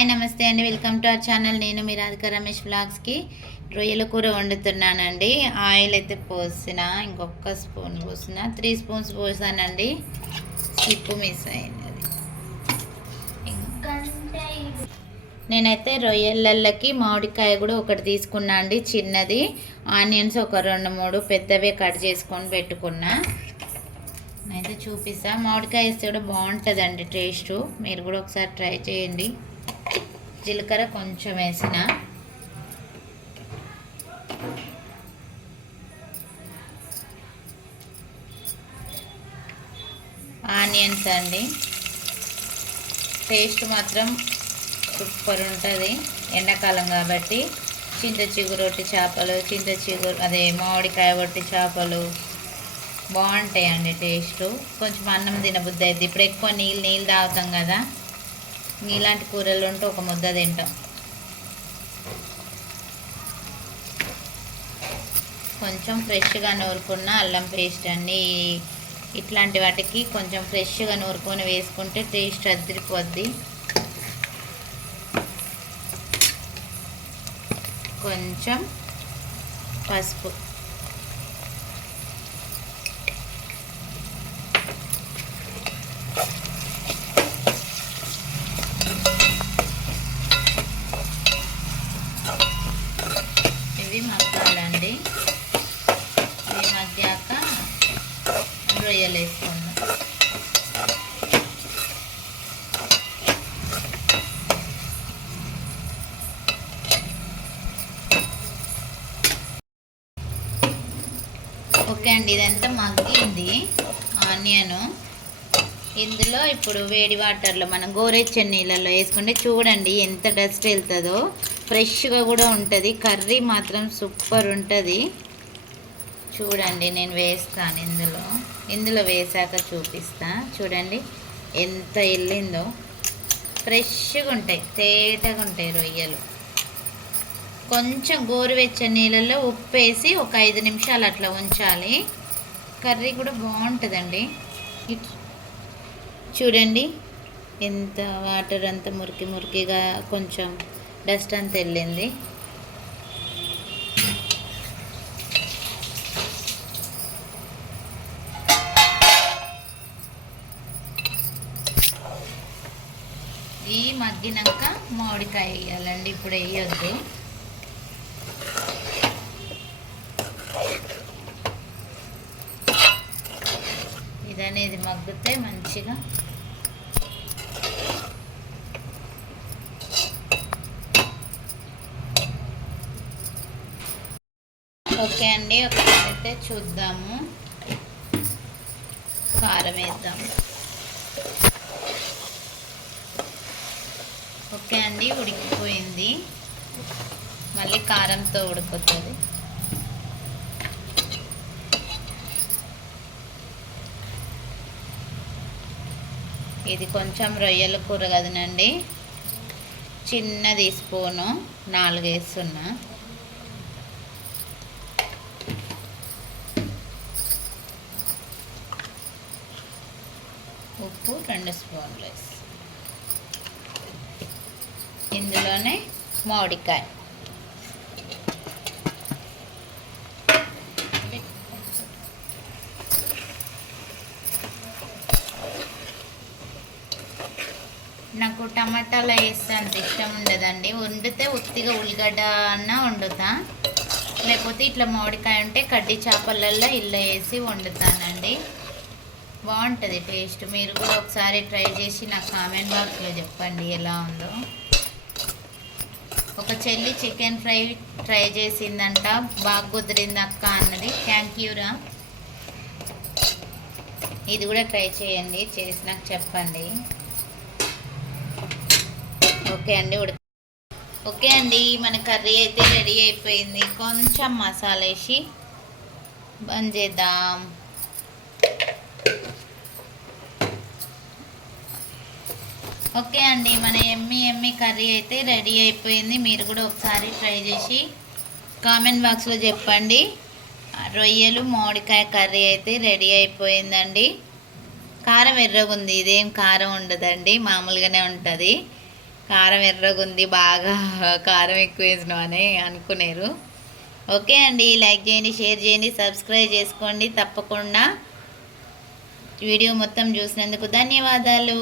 Hi నమస్తే అండి. Welcome to our channel. నేను మీ రాధిక రమేష్ బ్లాగ్స్కి రొయ్యల కూర వండుతున్నానండి. ఆయిల్ అయితే పోసిన ఇంకొక స్పూన్ పోసిన త్రీ స్పూన్స్ పోసానండి. ఉప్పు మిస్ అయింది నేనైతే రొయ్యలకి మామిడికాయ కూడా ఒకటి తీసుకున్నా అండి. చిన్నది. ఆనియన్స్ ఒక రెండు మూడు పెద్దవే కట్ చేసుకొని పెట్టుకున్నా. అయితే చూపిస్తా. మామిడికాయ వేస్తే కూడా బాగుంటుందండి టేస్ట్. మీరు కూడా ఒకసారి ట్రై చేయండి. జీలకర్ర కొంచెం వేసిన. ఆనియన్స్ అండి. టేస్ట్ మాత్రం సూపర్ ఉంటుంది ఎండాకాలం కాబట్టి. చింత చిగురు రొట్టి చేపలు చింత చిగురు అదే మామిడికాయ రొట్టి చేపలు బాగుంటాయండి టేస్ట్. కొంచెం అన్నం తినబుద్ధి అయితే ఇప్పుడు ఎక్కువ నీళ్ళు నీళ్ళు తాగుతాం కదా. ఇలాంటి కూరలు ఉంటే ఒక ముద్ద తింటాం. కొంచెం ఫ్రెష్గా నూరుకున్న అల్లం పేస్ట్ అన్ని ఇట్లాంటి వాటికి కొంచెం ఫ్రెష్గా నూరుకొని వేసుకుంటే టేస్ట్ అదిరిపోద్ది. కొంచెం పసుపు. రొయ్యలు వేసుకుందాం ఓకే అండి ఇదంతా మగ్గింది ఆనియను. ఇందులో ఇప్పుడు వేడి వాటర్లో మనం గోరెచ్చని నీళ్ళల్లో వేసుకుంటే చూడండి ఎంత డస్ట్ వెళ్తుందో. ఫ్రెష్గా కూడా ఉంటుంది కర్రీ మాత్రం సూపర్ ఉంటుంది. చూడండి నేను వేస్తాను ఇందులో. ఇందులో వేసాక చూపిస్తా. చూడండి ఎంత వెళ్ళిందో ఫ్రెష్గా ఉంటాయి తేటగా ఉంటాయి రొయ్యలు. కొంచెం గోరువెచ్చని నీళ్ళల్లో ఉప్పు వేసి ఒక ఐదు నిమిషాలు అట్లా ఉంచాలి. కర్రీ కూడా బాగుంటుందండి. ఇట్ చూడండి ఎంత వాటర్ అంతా మురికి మురికిగా కొంచెం డస్ట్ అంతా వెళ్ళింది ఈ మగ్గినాక మామిడికాయ వేయాలండి ఇప్పుడు వేయొద్దు. ఇది అనేది మగ్గితే మంచిగా ఓకే అండి ఒకసారి అయితే చూద్దాము. కారం వేద్దాం ఓకే అండి ఉడికిపోయింది. మళ్ళీ కారంతో ఉడుకుతుంది ఇది కొంచెం రొయ్యల కూర కదనండి. చిన్నది స్పూను నాలుగు వేస్తున్నా ఉప్పు రెండు స్పూన్లు వేసి. ఇందులోనే మామిడికాయ. నాకు టమాటాలు వేస్తే అంత ఇష్టం ఉండదండి. వండితే ఉత్తిగా ఉల్లిగడ్డ అన్న వండుతా. లేకపోతే ఇట్లా మామిడికాయ ఉంటే కడ్డీ చేపలల్లో ఇల్లు వేసి వండుతానండి. బాగుంటుంది టేస్ట్. మీరు కూడా ఒకసారి ట్రై చేసి నాకు కామెంట్ బాక్స్లో చెప్పండి ఎలా ఉందో. ఒక చెల్లి చికెన్ ఫ్రై ట్రై చేసిందంట. బాగా కుదిరింది అక్క అన్నది. థ్యాంక్ యూరా ఇది కూడా ట్రై చేయండి. చేసి నాకు చెప్పండి. ఓకే అండి ఉడక ఓకే అండి మన కర్రీ అయితే రెడీ అయిపోయింది. కొంచెం మసాలా వేసి బంద్ చేద్దాం. ఓకే అండి మన ఎమ్మి ఎమ్మి కర్రీ అయితే రెడీ అయిపోయింది. మీరు కూడా ఒకసారి ట్రై చేసి కామెంట్ బాక్స్లో చెప్పండి. రొయ్యలు మామిడికాయ కర్రీ అయితే రెడీ అయిపోయిందండి. కారం ఎర్రగుంది. ఇదేం కారం ఉండదండి. మామూలుగానే ఉంటుంది. కారం ఎర్రగుంది. బాగా కారం ఎక్కువ వేసినావు అని అనుకునేరు. ఓకే అండి. లైక్ చేయండి షేర్ చేయండి సబ్స్క్రైబ్ చేసుకోండి తప్పకుండా. వీడియో మొత్తం చూసినందుకు ధన్యవాదాలు.